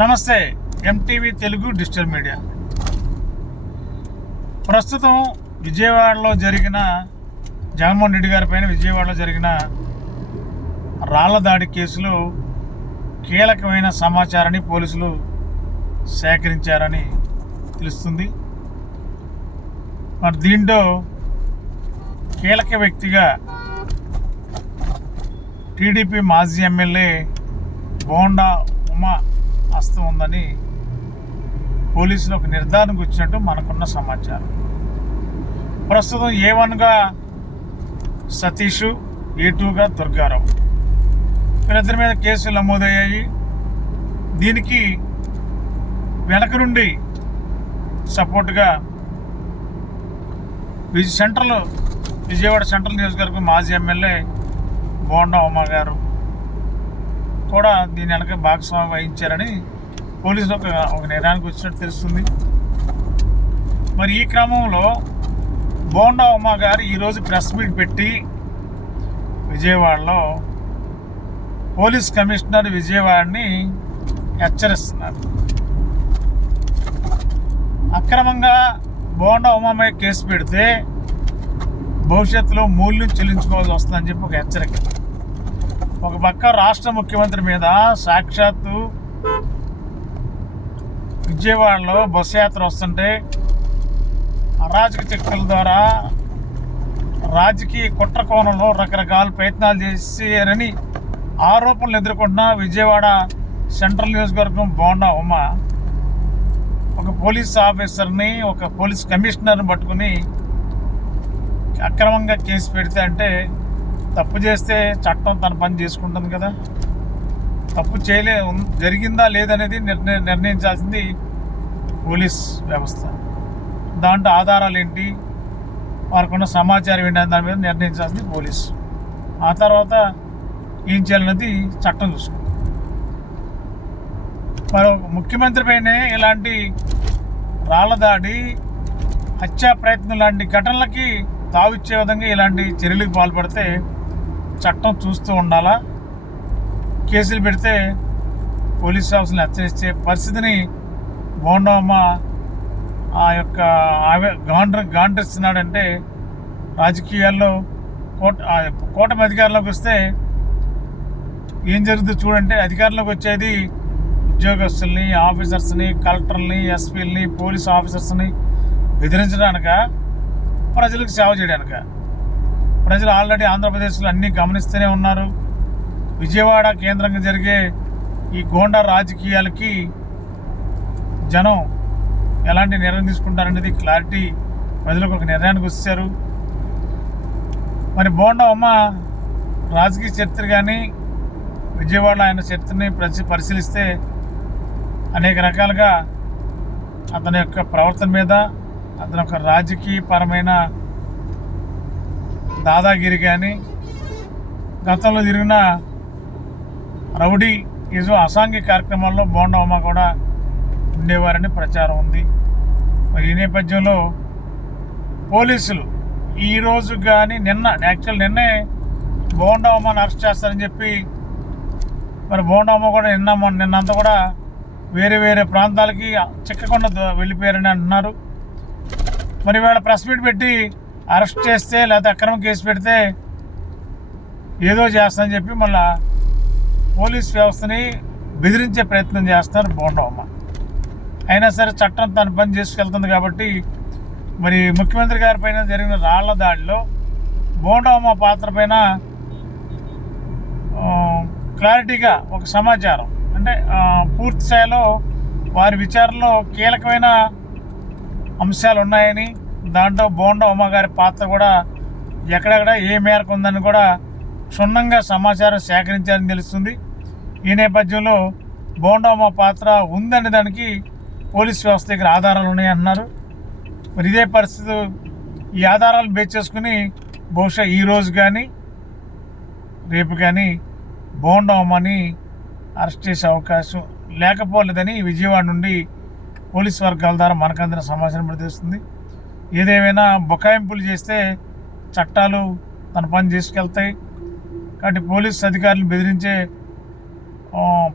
నమస్తే MTV Telugu digital media. ప్రస్తుతం విజయవాడలో జరిగిన జగన్మోహన్ రెడ్డి గారి పైన విజయవాడలో జరిగిన రాళ్ళ దాడి కేసులో కీలకమైన సమాచారాన్ని పోలీసులు సేకరించారని తెలుస్తుంది. మరి దీంట్లో కీలక వ్యక్తిగా టీడీపీ మాజీ ఎమ్మెల్యే బోండా ఉమా హస్తం ఉందని పోలీసులు ఒక నిర్ధారణకు వచ్చినట్టు మనకున్న సమాచారం. ప్రస్తుతం ఏ వన్గా సతీష్ ఏ టూగా దుర్గారావు. వీళ్ళిద్దరి మీద కేసులు నమోదయ్యాయి. దీనికి వెనక నుండి సపోర్ట్గా విజ సెంట్రల్ విజయవాడ సెంట్రల్ నియోజకవర్గం మాజీ ఎమ్మెల్యే బోండా ఉమా గారు కూడా దీని వెనక భాగస్వామ్యం వహించారని పోలీసులు ఒక ఒక నిర్ణయానికి వచ్చినట్టు తెలుస్తుంది. మరి ఈ క్రమంలో బోండా ఉమా గారు ఈరోజు ప్రెస్ మీట్ పెట్టి విజయవాడలో పోలీస్ కమిషనర్ విజయవాడని హెచ్చరిస్తున్నారు. అక్రమంగా బోండా ఉమామయ్య కేసు పెడితే భవిష్యత్తులో మూల్యం చెల్లించుకోవాల్సి వస్తుందని చెప్పి ఒక హెచ్చరిక. ఒక పక్క రాష్ట్ర ముఖ్యమంత్రి మీద సాక్షాత్తు విజయవాడలో బస్సు యాత్ర వస్తుంటే అరాజక శక్తుల ద్వారా రాజకీయ కుట్ర కోణంలో రకరకాల ప్రయత్నాలు చేశారని ఆరోపణలు ఎదుర్కొంటున్న విజయవాడ సెంట్రల్ నియోజకవర్గం బోండా ఉమ్మ ఒక పోలీస్ ఆఫీసర్ని ఒక పోలీస్ కమిషనర్ని పట్టుకుని అక్రమంగా కేసు పెడితే అంటే తప్పు చేస్తే చట్టం తన పని చేసుకుంటుంది కదా. తప్పు చేయలే జరిగిందా లేదనేది నిర్ణయ నిర్ణయించాల్సింది పోలీస్ వ్యవస్థ. దాంట్లో ఆధారాలు ఏంటి? వారికి ఉన్న సమాచారం ఏంటి దాని మీద నిర్ణయించాల్సింది పోలీస్. ఆ తర్వాత ఏం చేయాలన్నది చట్టం చూసుకుంటుంది. మరో ముఖ్యమంత్రి పైనే ఇలాంటి రాళ్ళ దాడి హత్యా ప్రయత్నం లాంటి ఘటనలకి తావిచ్చే విధంగా ఇలాంటి చర్యలకు పాల్పడితే చట్టం చూస్తూ ఉండాలా? కేసులు పెడితే పోలీస్ ఆఫీసులు హెచ్చరించే పరిస్థితిని బోండమ్మ ఆ యొక్క ఆవే గాండ్ర గాండ్రిస్తున్నాడంటే రాజకీయాల్లో కోట ఆ కూటమి అధికారంలోకి వస్తే ఏం జరుగుతుందో చూడంటే అధికారంలోకి వచ్చేది ఉద్యోగస్తుల్ని ఆఫీసర్స్ని కలెక్టర్ని ఎస్పీలని పోలీస్ ఆఫీసర్స్ని బెదిరించడానిక? ప్రజలకు సేవ చేయడానిక? ప్రజలు ఆల్రెడీ ఆంధ్రప్రదేశ్లో అన్నీ గమనిస్తూనే ఉన్నారు. విజయవాడ కేంద్రంగా జరిగే ఈ గోండా రాజకీయాలకి జనం ఎలాంటి నిర్ణయం తీసుకుంటారనేది క్లారిటీ ప్రజలకు ఒక నిర్ణయానికి వచ్చారు. మరి బోండా అమ్మ రాజకీయ చరిత్ర కానీ విజయవాడలో ఆయన చరిత్రని పరిశీ పరిశీలిస్తే అనేక రకాలుగా అతని యొక్క ప్రవర్తన మీద అతని యొక్క రాజకీయపరమైన దాదాగిరి కానీ గతంలో జరిగిన రౌడీ ఇజు అసాంఘిక కార్యక్రమాల్లో బోండమ్మ కూడా ఉండేవారని ప్రచారం ఉంది. మరి ఈ నేపథ్యంలో పోలీసులు ఈరోజు కానీ నిన్న యాక్చువల్ నిన్నే బోండమ్మను అరెస్ట్ చేస్తారని చెప్పి మరి బోండమ్మ కూడా నిన్న నిన్నంతా కూడా వేరే వేరే ప్రాంతాలకి చిక్కకుండా వెళ్ళిపోయారని అంటున్నారు. మరి వీళ్ళ ప్రెస్ మీట్ పెట్టి అరెస్ట్ చేస్తే లేకపోతే అక్రమ కేసు పెడితే ఏదో చేస్తానని చెప్పి మళ్ళా పోలీస్ వ్యవస్థని బెదిరించే ప్రయత్నం చేస్తారు బోండమ్మ అయినా సరే చట్టం తన పని చేసుకెళ్తుంది కాబట్టి మరి ముఖ్యమంత్రి గారి పైన జరిగిన రాళ్ళ దాడిలో బోండమ్మ పాత్ర పైన క్లారిటీగా ఒక సమాచారం. అంటే పూర్తి స్థాయిలో వారి విచారణలో కీలకమైన అంశాలు ఉన్నాయని దాంట్లో బోండా ఉమ్మ గారి పాత్ర కూడా ఎక్కడెక్కడ ఏ మేరకు ఉందని కూడా క్షుణ్ణంగా సమాచారం సేకరించారని తెలుస్తుంది. ఈ నేపథ్యంలో బోండా పాత్ర ఉందనే దానికి పోలీస్ వ్యవస్థ దగ్గర ఆధారాలు ఉన్నాయన్నారు. మరి ఇదే పరిస్థితి ఈ ఆధారాలు బేస్ చేసుకుని బహుశా ఈ రోజు కానీ రేపు కానీ బోండా అరెస్ట్ చేసే అవకాశం లేకపోలేదని విజయవాడ నుండి పోలీస్ వర్గాల ద్వారా మనకు సమాచారం బట్టి తెలుస్తుంది ఏదేమైనా బుకాయింపులు చేస్తే చట్టాలు తన పని చేసుకెళ్తాయి. కాబట్టి పోలీస్ అధికారులు బెదిరించే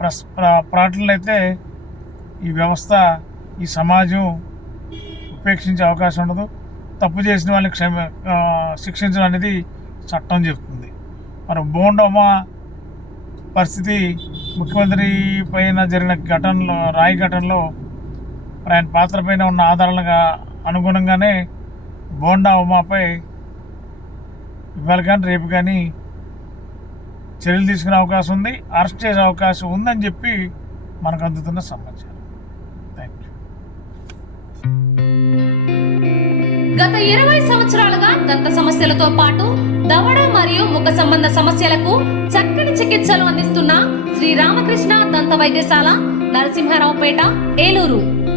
ప్రస్ ప్ర- అయితే ఈ వ్యవస్థ ఈ సమాజం ఉపేక్షించే అవకాశం ఉండదు. తప్పు చేసిన వాళ్ళని క్షమ శిక్షించడం అనేది చట్టం చెప్తుంది. మరి బోండోమా పరిస్థితి ముఖ్యమంత్రి పైన జరిగిన ఘటనలో రాయి ఘటనలో ఆయన పాత్ర పైన ఉన్న ఆధారాలుగా అనుగుణంగానే బోండా ఉమాపై ఇవాళ కానీ రేపు కానీ చర్యలు తీసుకునే అవకాశం ఉంది అరెస్ట్ చేసే అవకాశం ఉందని చెప్పి మనకు అందుతున్న సమాచారం. థ్యాంక్ యూ గత ఇరవై సంవత్సరాలుగా దంత సమస్యలతో పాటు దవడ మరియు ముఖ సంబంధ సమస్యలకు చక్కని చికిత్సలు అందిస్తున్న శ్రీ రామకృష్ణ దంత వైద్యశాల నరసింహారావుపేట ఏలూరు.